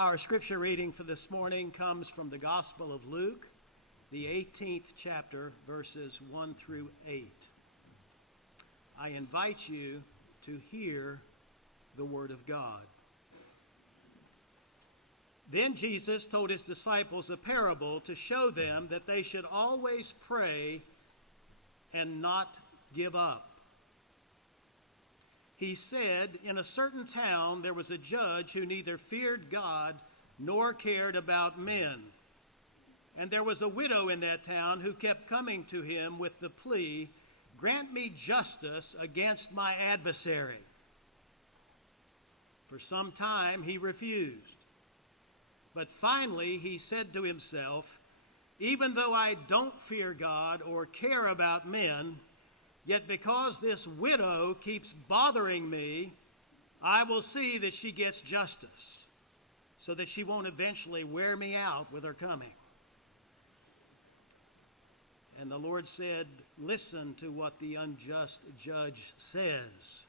Our scripture reading for this morning comes from the Gospel of Luke, the 18th chapter, verses 1 through 8. I invite you to hear the word of God. Then Jesus told his disciples a parable to show them that they should always pray and not give up. He said, in a certain town there was a judge who neither feared God nor cared about men. And there was a widow in that town who kept coming to him with the plea, "Grant me justice against my adversary." For some time he refused. But finally he said to himself, "Even though I don't fear God or care about men, yet because this widow keeps bothering me, I will see that she gets justice, so that she won't eventually wear me out with her coming." And the Lord said, "Listen to what the unjust judge says.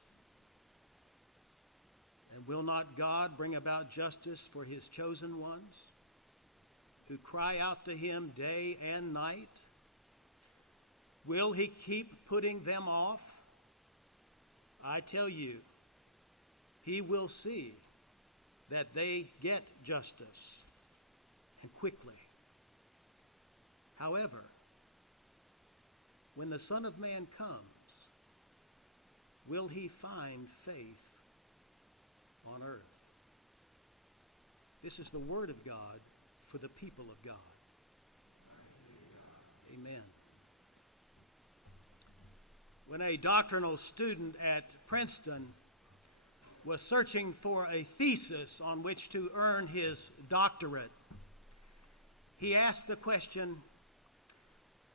And will not God bring about justice for his chosen ones, who cry out to him day and night? Will he keep putting them off? I tell you, he will see that they get justice, and quickly. However, when the Son of Man comes, will he find faith on earth?" This is the word of God for the people of God. Amen. When a doctrinal student at Princeton was searching for a thesis on which to earn his doctorate, he asked the question,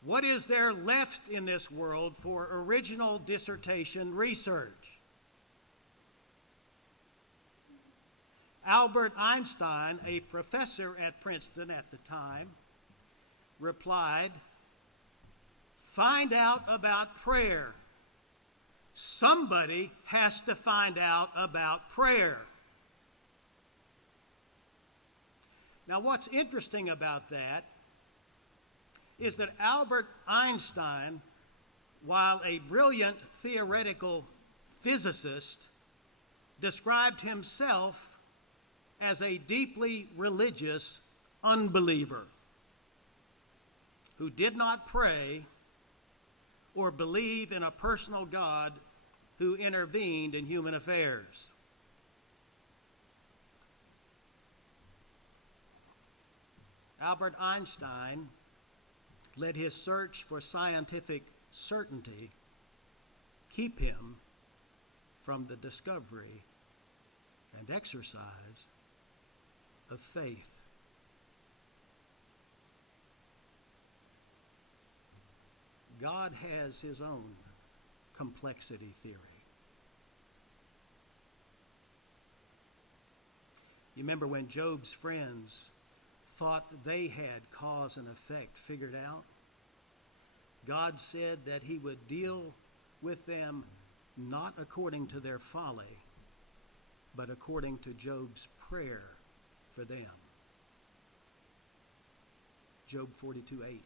"What is there left in this world for original dissertation research?" Albert Einstein, a professor at Princeton at the time, replied, "Find out about prayer. Somebody has to find out about prayer." Now, what's interesting about that is that Albert Einstein, while a brilliant theoretical physicist, described himself as a deeply religious unbeliever who did not pray or believe in a personal God who intervened in human affairs. Albert Einstein let his search for scientific certainty keep him from the discovery and exercise of faith. God has his own complexity theory. You remember when Job's friends thought they had cause and effect figured out? God said that he would deal with them not according to their folly, but according to Job's prayer for them. Job 42:8.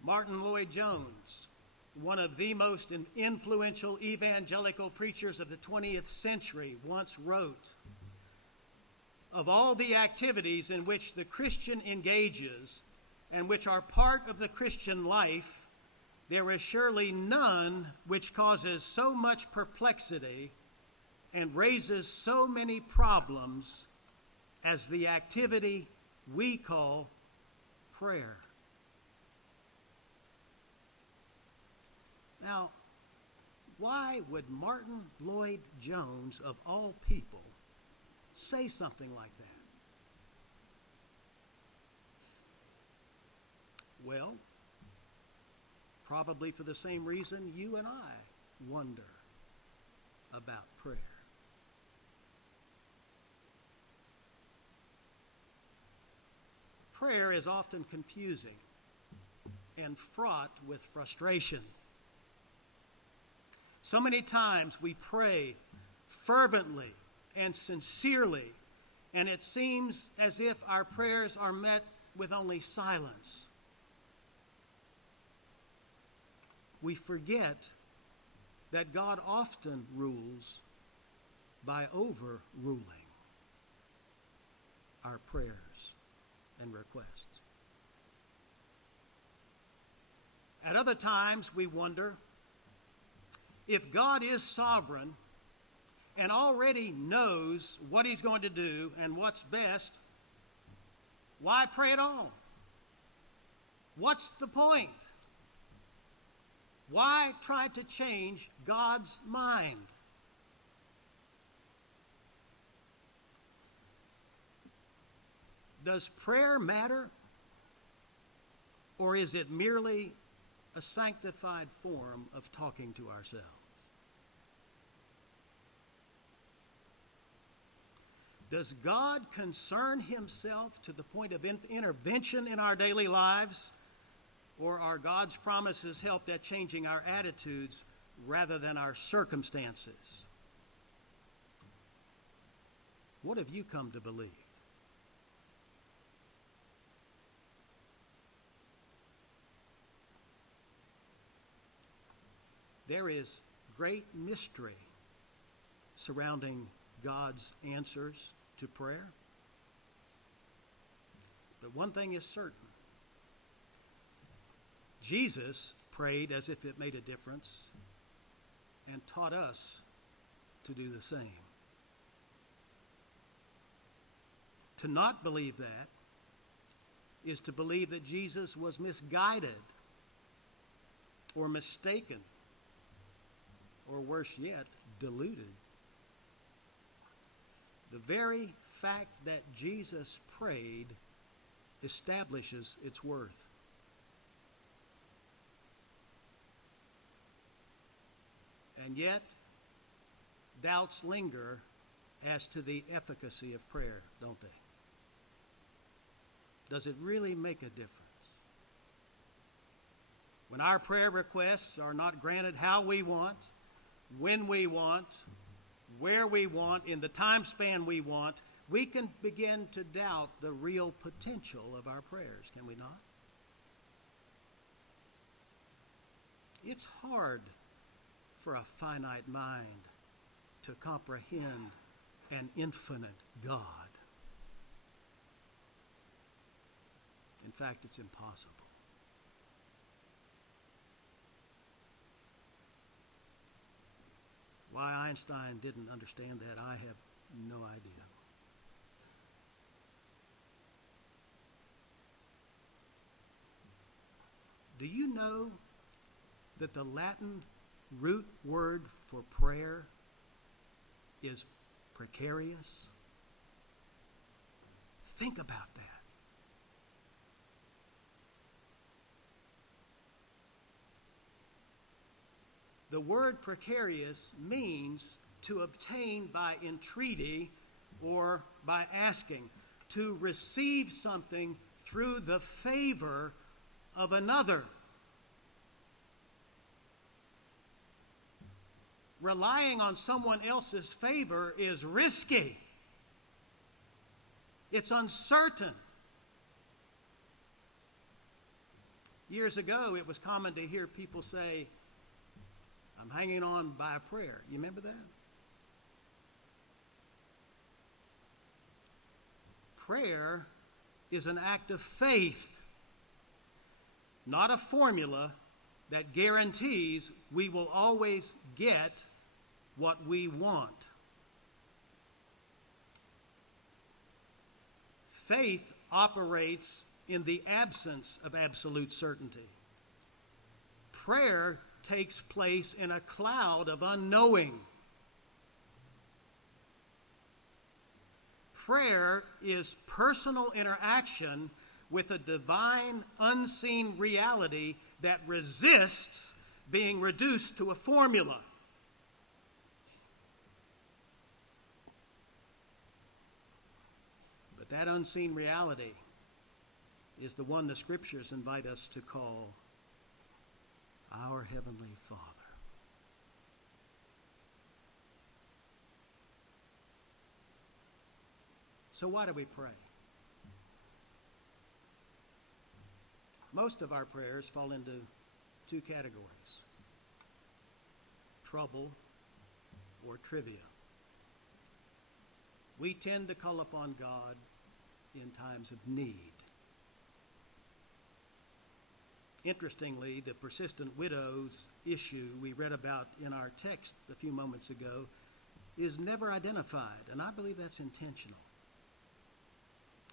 Martin Lloyd-Jones, one of the most influential evangelical preachers of the 20th century, once wrote, "Of all the activities in which the Christian engages and which are part of the Christian life, there is surely none which causes so much perplexity and raises so many problems as the activity we call prayer." Now, why would Martin Lloyd-Jones, of all people, say something like that? Well, probably for the same reason you and I wonder about prayer. Prayer is often confusing and fraught with frustration. So many times we pray fervently and sincerely, and it seems as if our prayers are met with only silence. We forget that God often rules by overruling our prayers and requests. At other times, we wonder if God is sovereign and already knows what he's going to do and what's best, why pray at all? What's the point? Why try to change God's mind? Does prayer matter, or is it merely a sanctified form of talking to ourselves? Does God concern himself to the point of intervention in our daily lives, or are God's promises helped at changing our attitudes rather than our circumstances? What have you come to believe? There is great mystery surrounding God's answers to prayer. But one thing is certain. Jesus prayed as if it made a difference and taught us to do the same. To not believe that is to believe that Jesus was misguided or mistaken, or worse yet, deluded. The very fact that Jesus prayed establishes its worth. And yet, doubts linger as to the efficacy of prayer, don't they? Does it really make a difference? When our prayer requests are not granted how we want, when we want, where we want, in the time span we want, we can begin to doubt the real potential of our prayers, can we not? It's hard for a finite mind to comprehend an infinite God. In fact, it's impossible. Why Einstein didn't understand that, I have no idea. Do you know that the Latin root word for prayer is precarious? Think about that. The word precarious means to obtain by entreaty or by asking, to receive something through the favor of another. Relying on someone else's favor is risky. It's uncertain. Years ago, it was common to hear people say, "I'm hanging on by a prayer." You remember that? Prayer is an act of faith, not a formula that guarantees we will always get what we want. Faith operates in the absence of absolute certainty. Prayer takes place in a cloud of unknowing. Prayer is personal interaction with a divine, unseen reality that resists being reduced to a formula. But that unseen reality is the one the Scriptures invite us to call our Heavenly Father. So why do we pray? Most of our prayers fall into two categories: trouble or trivia. We tend to call upon God in times of need. Interestingly, the persistent widow's issue we read about in our text a few moments ago is never identified, and I believe that's intentional.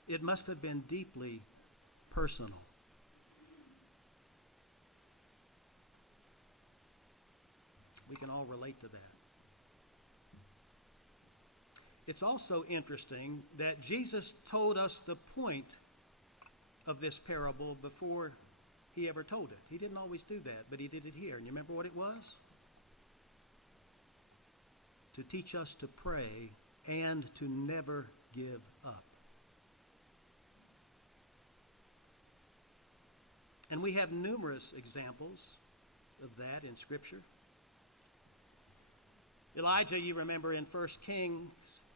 It must have been deeply personal. We can all relate to that. It's also interesting that Jesus told us the point of this parable before he ever told it. He didn't always do that, but he did it here. And you remember what it was? To teach us to pray and to never give up. And we have numerous examples of that in Scripture. Elijah, you remember in 1 Kings,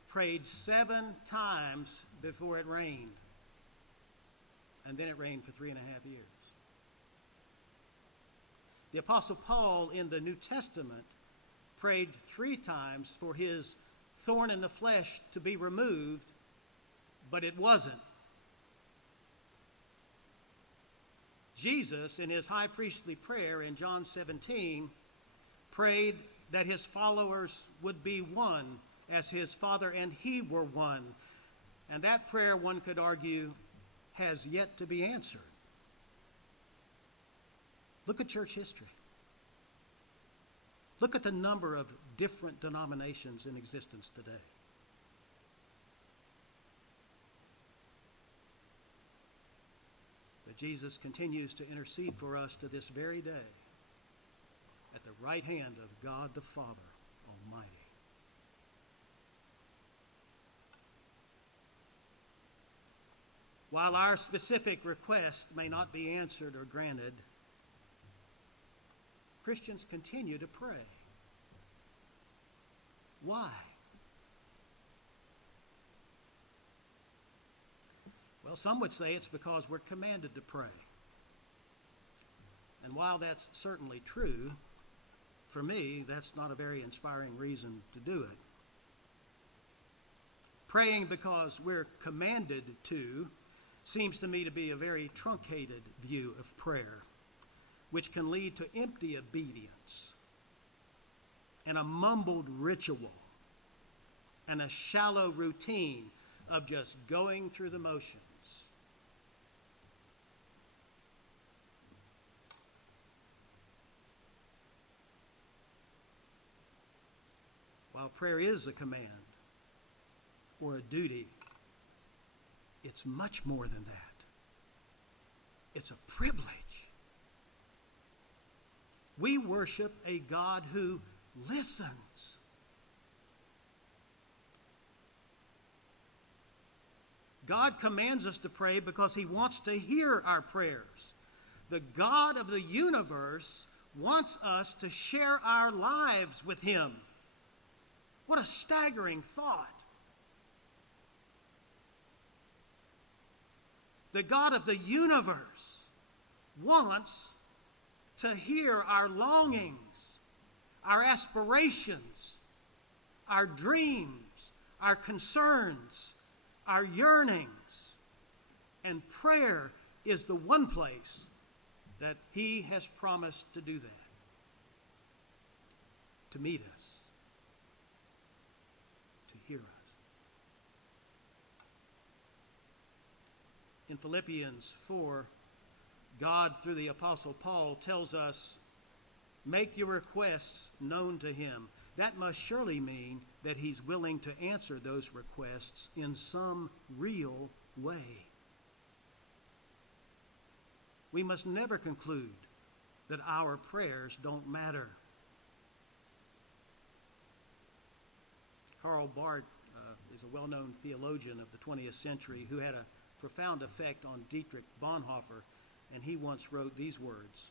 prayed 7 times before it rained. And then it rained for 3.5 years. The Apostle Paul in the New Testament prayed 3 times for his thorn in the flesh to be removed, but it wasn't. Jesus, in his high priestly prayer in John 17, prayed that his followers would be one as his Father and he were one. And that prayer, one could argue, has yet to be answered. Look at church history. Look at the number of different denominations in existence today. But Jesus continues to intercede for us to this very day at the right hand of God the Father Almighty. While our specific request may not be answered or granted, Christians continue to pray. Why? Well, some would say it's because we're commanded to pray. And while that's certainly true, for me, that's not a very inspiring reason to do it. Praying because we're commanded to seems to me to be a very truncated view of prayer, which can lead to empty obedience and a mumbled ritual and a shallow routine of just going through the motions. While prayer is a command or a duty, it's much more than that. It's a privilege. We worship a God who listens. God commands us to pray because he wants to hear our prayers. The God of the universe wants us to share our lives with him. What a staggering thought. The God of the universe wants to hear our longings, our aspirations, our dreams, our concerns, our yearnings. And prayer is the one place that he has promised to do that, to meet us, to hear us. In Philippians 4, God, through the Apostle Paul, tells us, make your requests known to him. That must surely mean that he's willing to answer those requests in some real way. We must never conclude that our prayers don't matter. Karl Barth is a well-known theologian of the 20th century who had a profound effect on Dietrich Bonhoeffer, and he once wrote these words: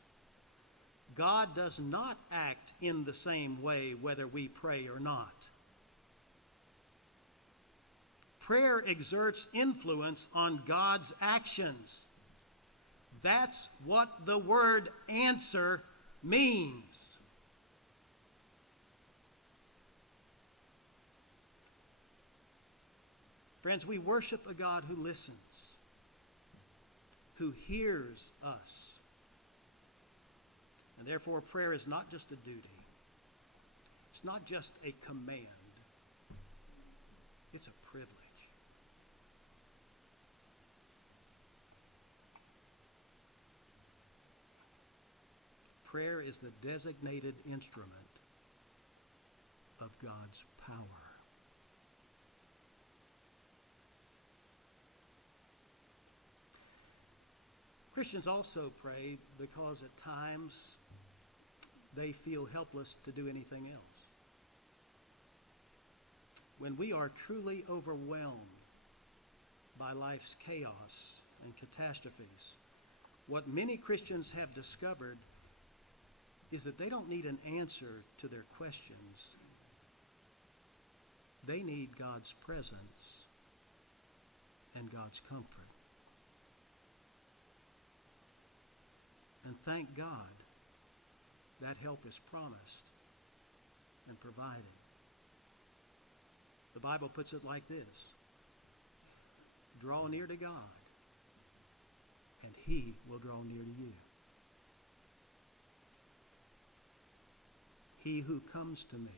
God does not act in the same way whether we pray or not. Prayer exerts influence on God's actions. That's what the word answer means. Friends, we worship a God who listens, who hears us. And therefore, prayer is not just a duty. It's not just a command. It's a privilege. Prayer is the designated instrument of God's power. Christians also pray because at times they feel helpless to do anything else. When we are truly overwhelmed by life's chaos and catastrophes, what many Christians have discovered is that they don't need an answer to their questions. They need God's presence and God's comfort. And thank God that help is promised and provided. The Bible puts it like this: draw near to God, and he will draw near to you. He who comes to me,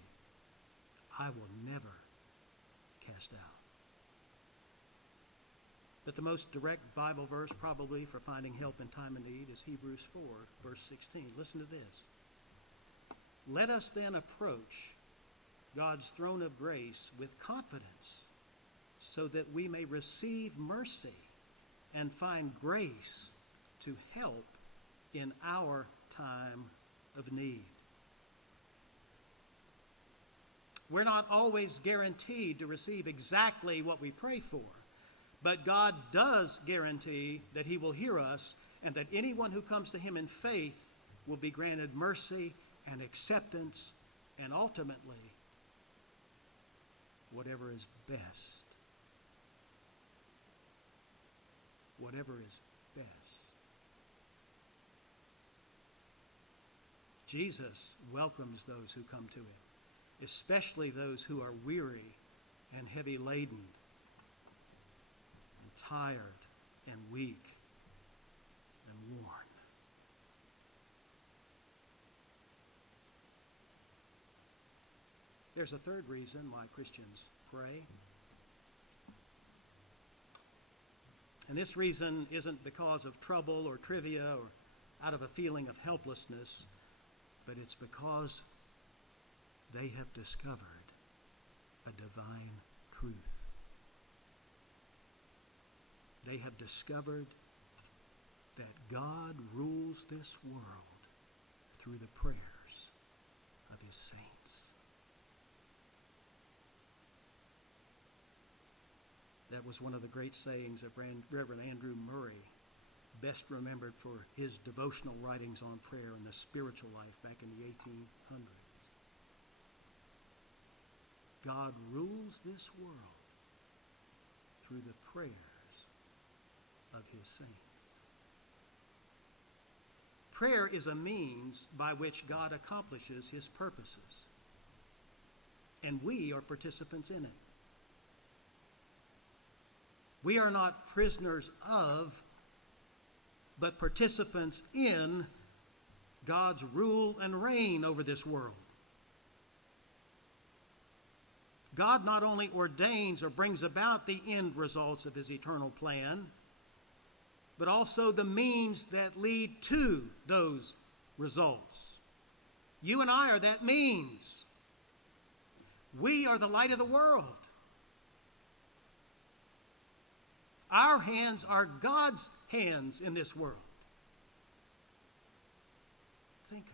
I will never cast out. But the most direct Bible verse probably for finding help in time of need is Hebrews 4, verse 16. Listen to this. Let us then approach God's throne of grace with confidence so that we may receive mercy and find grace to help in our time of need. We're not always guaranteed to receive exactly what we pray for, but God does guarantee that he will hear us and that anyone who comes to him in faith will be granted mercy and acceptance and ultimately whatever is best. Whatever is best. Jesus welcomes those who come to him, especially those who are weary and heavy laden and tired and weak and worn. There's a third reason why Christians pray. And this reason isn't because of trouble or trivia or out of a feeling of helplessness, but it's because they have discovered a divine truth. They have discovered that God rules this world through the prayers of his saints. That was one of the great sayings of Reverend Andrew Murray, best remembered for his devotional writings on prayer and the spiritual life back in the 1800s. God rules this world through the prayers of his saints. Prayer is a means by which God accomplishes his purposes, and we are participants in it. We are not prisoners of, but participants in God's rule and reign over this world. God not only ordains or brings about the end results of his eternal plan, but also the means that lead to those results. You and I are that means. We are the light of the world. Our hands are God's hands in this world. Think of it.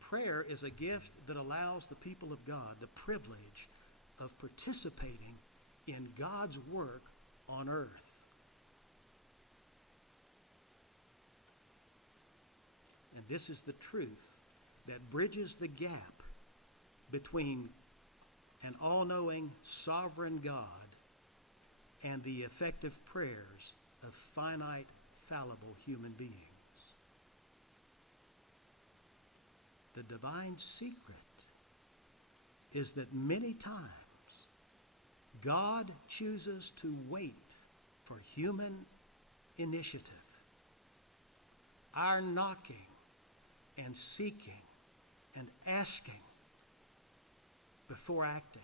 Prayer is a gift that allows the people of God the privilege of participating in God's work on earth. And this is the truth that bridges the gap between an all-knowing, sovereign God and the effective prayers of finite, fallible human beings. The divine secret is that many times God chooses to wait for human initiative, our knocking and seeking and asking before acting,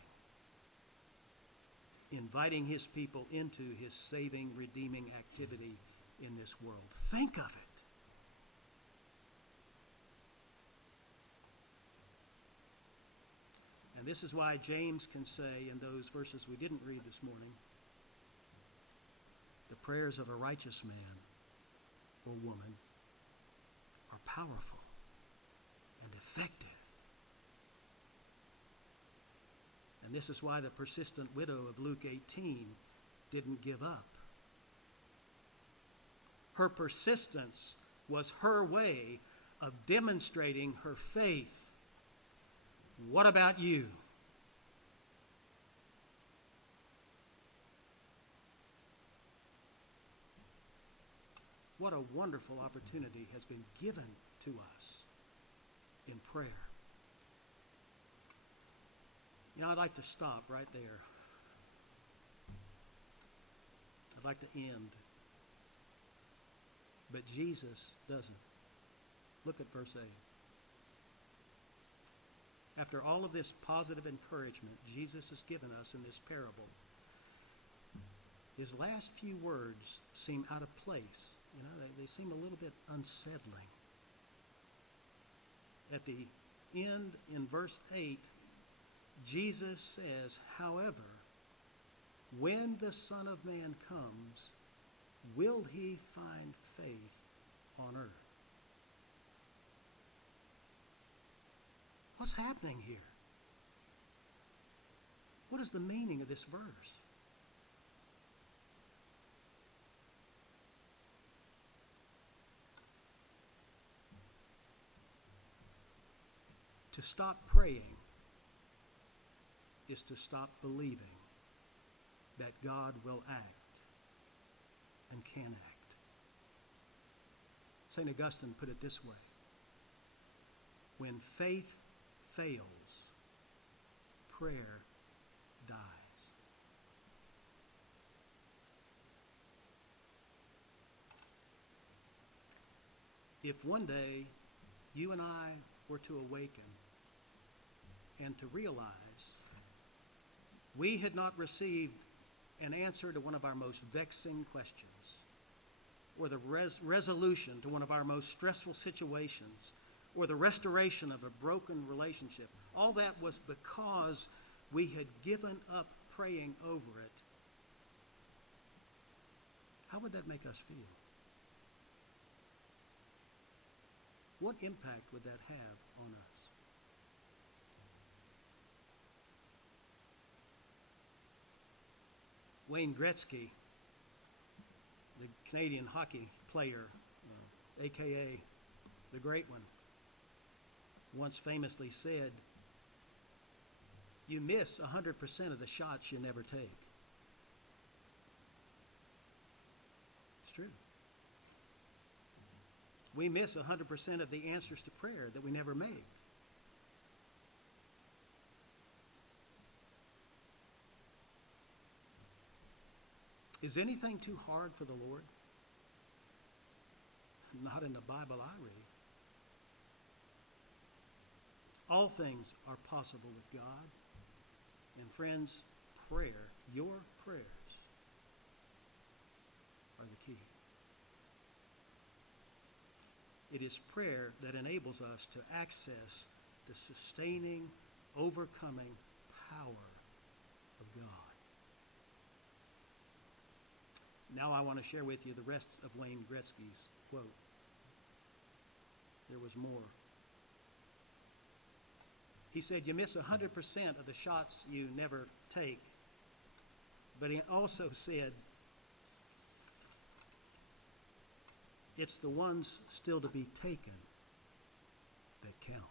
inviting his people into his saving, redeeming activity in this world. Think of it. And this is why James can say in those verses we didn't read this morning, the prayers of a righteous man or woman are powerful and effective. And this is why the persistent widow of Luke 18 didn't give up. Her persistence was her way of demonstrating her faith. What about you? What a wonderful opportunity has been given to us in prayer. You know, I'd like to stop right there. I'd like to end. But Jesus doesn't. Look at verse 8. After all of this positive encouragement Jesus has given us in this parable, his last few words seem out of place. You know, they seem a little bit unsettling. At the end, in verse 8, Jesus says, however, when the Son of Man comes, will he find faith on earth? What's happening here? What is the meaning of this verse? To stop praying is to stop believing that God will act and can act. St. Augustine put it this way: when faith fails, prayer dies. If one day you and I were to awaken and to realize we had not received an answer to one of our most vexing questions, or the resolution to one of our most stressful situations, or the restoration of a broken relationship, all that was because we had given up praying over it, how would that make us feel? What impact would that have on us? Wayne Gretzky, the Canadian hockey player, a.k.a. the Great One, once famously said, "You miss 100% of the shots you never take." It's true. We miss 100% of the answers to prayer that we never make. Is anything too hard for the Lord? Not in the Bible I read. All things are possible with God. And friends, prayer, your prayers, are the key. It is prayer that enables us to access the sustaining, overcoming power of God. Now I want to share with you the rest of Wayne Gretzky's quote. There was more. He said, "You miss 100% of the shots you never take." But he also said, "It's the ones still to be taken that count."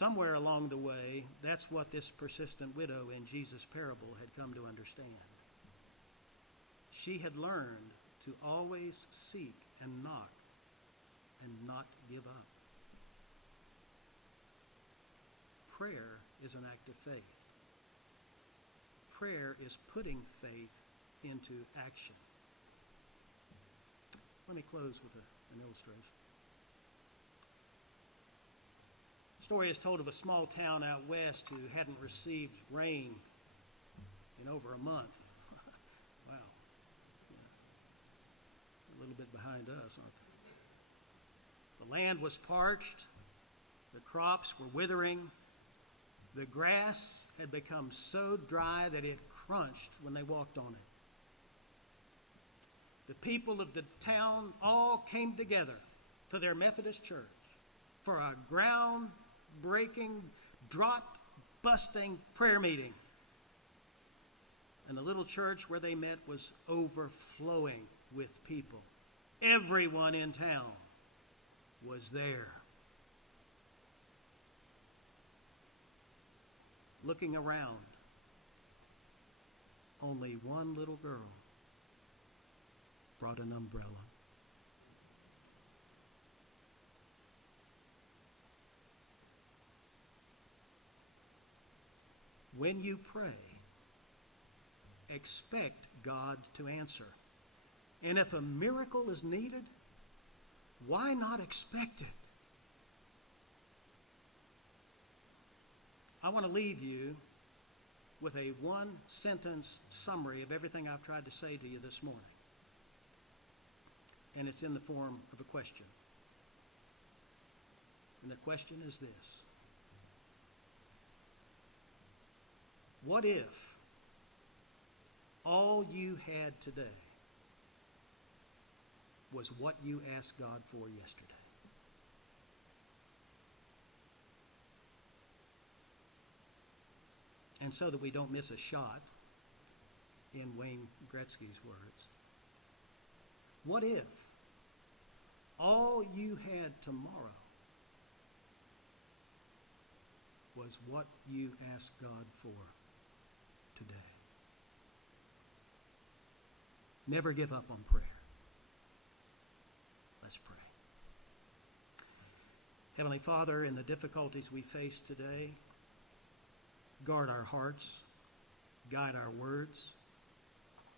somewhere along the way, that's what this persistent widow in Jesus' parable had come to understand. She had learned to always seek and knock and not give up. Prayer is an act of faith. Prayer is putting faith into action. Let me close with an illustration. The story is told of a small town out west who hadn't received rain in over a month. Wow. Yeah. A little bit behind us, aren't they? The land was parched. The crops were withering. The grass had become so dry that it crunched when they walked on it. The people of the town all came together to their Methodist church for a ground-breaking, drought-busting prayer meeting. And the little church where they met was overflowing with people. Everyone in town was there. Looking around, only one little girl brought an umbrella. When you pray, expect God to answer. And if a miracle is needed, why not expect it? I want to leave you with a one-sentence summary of everything I've tried to say to you this morning. And it's in the form of a question. And the question is this: what if all you had today was what you asked God for yesterday? And so that we don't miss a shot, in Wayne Gretzky's words, what if all you had tomorrow was what you asked God for today? Never give up on prayer. Let's pray. Heavenly Father, in the difficulties we face today, guard our hearts, guide our words,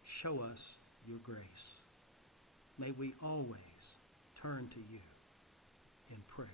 show us your grace. May we always turn to you in prayer.